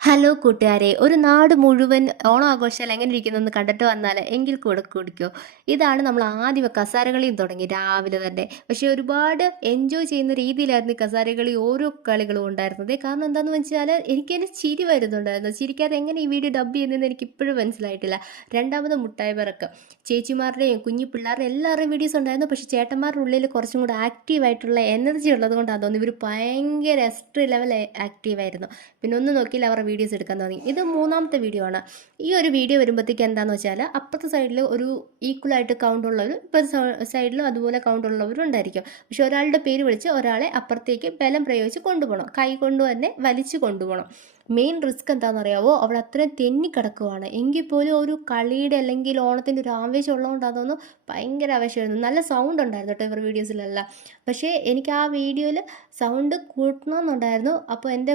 Hello കൂട്ടുകാരെ, ഒരു നാട് മുഴുവൻ ഓണാഘോഷാൽ എങ്ങനെ ഇരിക്കുന്നെന്ന് കണ്ടിട്ട് വന്നാൽ എങ്കിൽ കൂടെ കുടിക്കോ. ഇതാണ് നമ്മൾ ആദ്യം കസാരകളിയും തുടങ്ങി രാവിലെ തന്നെ. പക്ഷേ ഒരുപാട് എൻജോയ് ചെയ്യുന്ന രീതിയിലായിരുന്നു ഈ കസാരകളി ഓരോ കളികളും ഉണ്ടായിരുന്നത്. കാരണം എന്താണെന്ന് വെച്ചാൽ എനിക്കതിന് ചിരി വരുന്നുണ്ടായിരുന്നു. ചിരിക്കാതെ എങ്ങനെ ഈ വീഡിയോ ഡബ് ചെയ്യുന്നതെന്ന് എനിക്ക് ഇപ്പോഴും മനസ്സിലായിട്ടില്ല. രണ്ടാമത് മുട്ടായി പിറക്ക് ചേച്ചിമാരുടെയും കുഞ്ഞു പിള്ളേരുടെയും എല്ലാവരുടെയും വീഡിയോസ് ഉണ്ടായിരുന്നു. പക്ഷേ ചേട്ടന്മാരുടെ ഉള്ളിൽ കുറച്ചും കൂടെ ആക്റ്റീവായിട്ടുള്ള എനർജി ഉള്ളത് കൊണ്ടാണ് തോന്നുന്നു ഇവർ ഭയങ്കര എക്സ്ട്രീ ലെവൽ ആക്റ്റീവായിരുന്നു. പിന്നെ ഒന്ന് നോക്കിയില്ല അവരുടെ വീഡിയോസ് എടുക്കാൻ തുടങ്ങി. ഇത് മൂന്നാമത്തെ വീഡിയോ ആണ്. ഈ ഒരു വീഡിയോ വരുമ്പോഴത്തേക്ക് എന്താണെന്ന് വെച്ചാൽ അപ്പുറത്തെ സൈഡിൽ ഒരു ഈക്വലായിട്ട് കൗണ്ട് ഉള്ളവർ ഇപ്പോഴത്തെ സൈഡിലും അതുപോലെ കൗണ്ട് ഉള്ളവരും ഉണ്ടായിരിക്കും. പക്ഷെ ഒരാളുടെ പേര് വിളിച്ച് ഒരാളെ അപ്പുറത്തേക്ക് ബലം പ്രയോഗിച്ച് കൊണ്ടുപോകണം, കൈ കൊണ്ട് തന്നെ വലിച്ചു കൊണ്ടുപോകണം. മെയിൻ റിസ്ക് എന്താണെന്ന് അറിയാവോ, അവിടെ അത്രയും തെന്നിക്കിടക്കുവാണ്. എങ്കിൽ പോലും ഒരു കളിയുടെ അല്ലെങ്കിൽ ഓണത്തിൻ്റെ ഒരു ആവേശം ഉള്ളതുകൊണ്ട് അതൊന്ന് ഭയങ്കര ആവേശമായിരുന്നു. നല്ല സൗണ്ട് ഉണ്ടായിരുന്നു കേട്ടോ ഇവർ വീഡിയോസിലെല്ലാം. പക്ഷേ എനിക്ക് ആ വീഡിയോയിൽ സൗണ്ട് കൂട്ടണമെന്നുണ്ടായിരുന്നു. അപ്പോൾ എൻ്റെ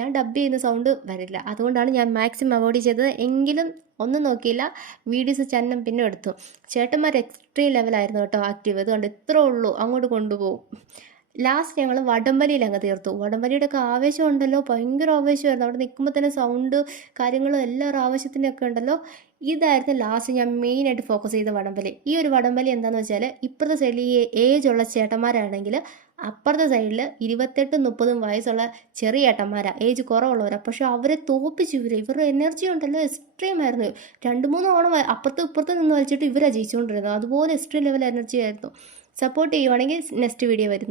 ഞാൻ ഡബ് ചെയ്യുന്ന സൗണ്ട് വരില്ല. അതുകൊണ്ടാണ് ഞാൻ മാക്സിമം അവോയ്ഡ് ചെയ്തത്. എങ്കിലും ഒന്നും നോക്കിയില്ല, വീഡിയോസ് ചന്നം പിന്നെ എടുത്തു. ചേട്ടന്മാർ എക്സ്ട്രീം ലെവലായിരുന്നു കേട്ടോ ആക്റ്റീവ്. അതുകൊണ്ട് ഇത്രേ ഉള്ളൂ, അങ്ങോട്ട് കൊണ്ടുപോകും. ലാസ്റ്റ് ഞങ്ങൾ വടംവലിയിൽ അങ്ങ് തീർത്തു. വടംവലിയുടെ ഒക്കെ ആവേശം ഉണ്ടല്ലോ, ഭയങ്കര ആവേശമായിരുന്നു. അവിടെ നിൽക്കുമ്പോൾ തന്നെ സൗണ്ട് കാര്യങ്ങളും എല്ലാവരും ആവശ്യത്തിൻ്റെ ഒക്കെ ഉണ്ടല്ലോ. ഇതായിരുന്നു ലാസ്റ്റ് ഞാൻ മെയിനായിട്ട് ഫോക്കസ് ചെയ്ത വടംവലി. ഈ ഒരു വടംവലി എന്താണെന്ന് വെച്ചാൽ ഇപ്പുറത്തെ സൈഡിൽ ഈ ഏജ് ഉള്ള ചേട്ടന്മാരാണെങ്കിൽ അപ്പുറത്തെ സൈഡിൽ 28-30 വയസ്സുള്ള ചെറിയ ഏട്ടന്മാരാണ്, ഏജ് കുറവുള്ളവരാണ്. പക്ഷെ അവരെ തോപ്പിച്ചു ഇവരുടെ എനർജി ഉണ്ടല്ലോ എക്സ്ട്രീം ആയിരുന്നു. 2-3 ഓണം അപ്പുറത്തും ഇപ്പുറത്തും നിന്ന് വലിച്ചിട്ട് ഇവരാണ് ജയിച്ചുകൊണ്ടിരുന്നത്. അതുപോലെ എക്സ്ട്രീം ലെവൽ എനർജി ആയിരുന്നു. സപ്പോർട്ട് ചെയ്യുവാണെങ്കിൽ നെക്സ്റ്റ് വീഡിയോ വരുന്നത്.